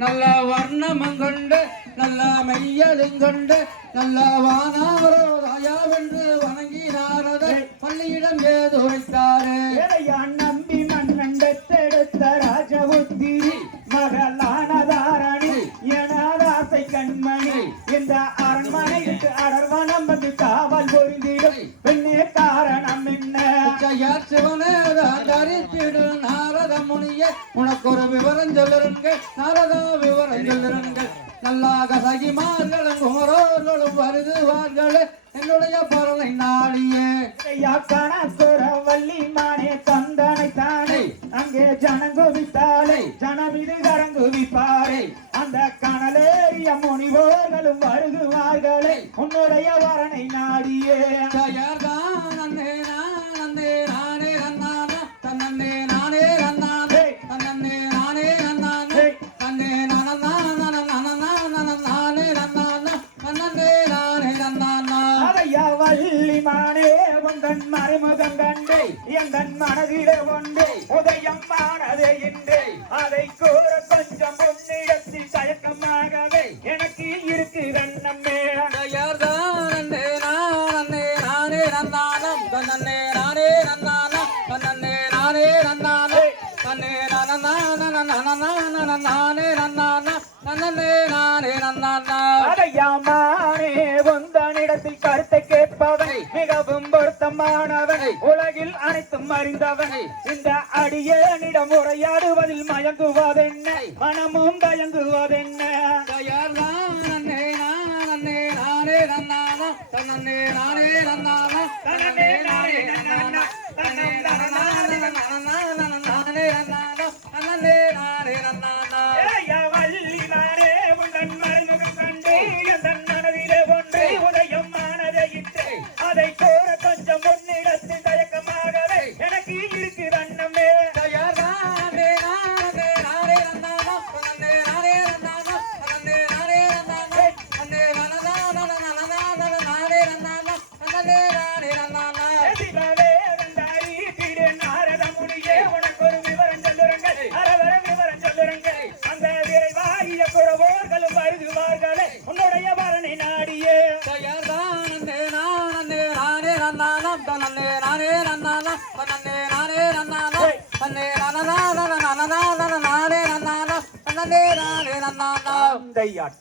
நல்ல வர்ணமும் கொண்டு நல்ல மெய்யலும் கொண்டு நல்ல வானாவரோதாயாவென்று வணங்கினாரதை பள்ளியிடம் ஏது வைத்தாரே நம்பி மன்னன் பெற்றெடுத்த ராஜபுத்தி மகளானதாரணி எனாதாசை கண்மணி இந்த அரண்மனைக்கு அடர்வனம் வந்து காவல் பொருந்திடும் பெண்ணே காரணம் என்ன சிவனேரித்திடு நாரத முனிய உனக்கு ஒரு விவரம் சொல்லுங்க நாரதா விவரம் சொல்லுங்க நல்லாக சகிமார்களும் குமரோர்களும் வருதுவார்களே என்னுடைய பரலை நாடியே கணக்குற வள்ளி மானே தந்தனை தானே அங்கே ஜனங்குவித்தாலே ஜனமிது கரங்குவிப்பாரே அந்த கணலேறிய முனிவோர்களும் வருகுவார்களே உன்னுடைய வரனை நாடியே நன்னே நானே நன்னானா தன்னே நானே நன்னானே தன்னே நானே நன்னானே தன்னே நானே நன்னானா அதையா வள்ளி மானே உந்தன் மறைமுகம் கண்டே எந்தன் மனதிலே கொண்டே உதயம் ஆனதே இன்றே அதை கூற கொஞ்சம் உன்னிடத்தில் தயக்கமாகவே எனக்கு இருக்கு கண்ணம்மே நன்னே நானே நன்னானம் தன்னே நானே நன்னானா தன்னே நானே நன்னானே தன்னே நானே நன்னானா தன்னே நானே நன்னானா அடையாமானே உந்தனிடத்தில் கருத்தை கேட்பவன் மிகவும் பொருத்தமானவன் உலகில் அனைத்தும் அறிந்தவன் இந்த அடியேனிடம் உரையாடுவதில் மயங்குவதென்ன மனமும் தயங்குவதென்ன நன்னே நானே நன்னானா தன்னே நானே நன்னானா தன்னே நானே நன்னானா தன்னே நானே நன்னானா தன்னே நானே நன்னானா வள்ளி மானே உந்தன் மறைமுகம் கண்டு எந்தன் மனதிலே ஒன்று உதயம் ஆனதை இன்றே அதை கோர கொஞ்சம் முன்னிடத்தில் தயக்கமாகவே எனக்கு இருக்கு வண்ணமே உன்னுடைய பரணி நாடியே நானே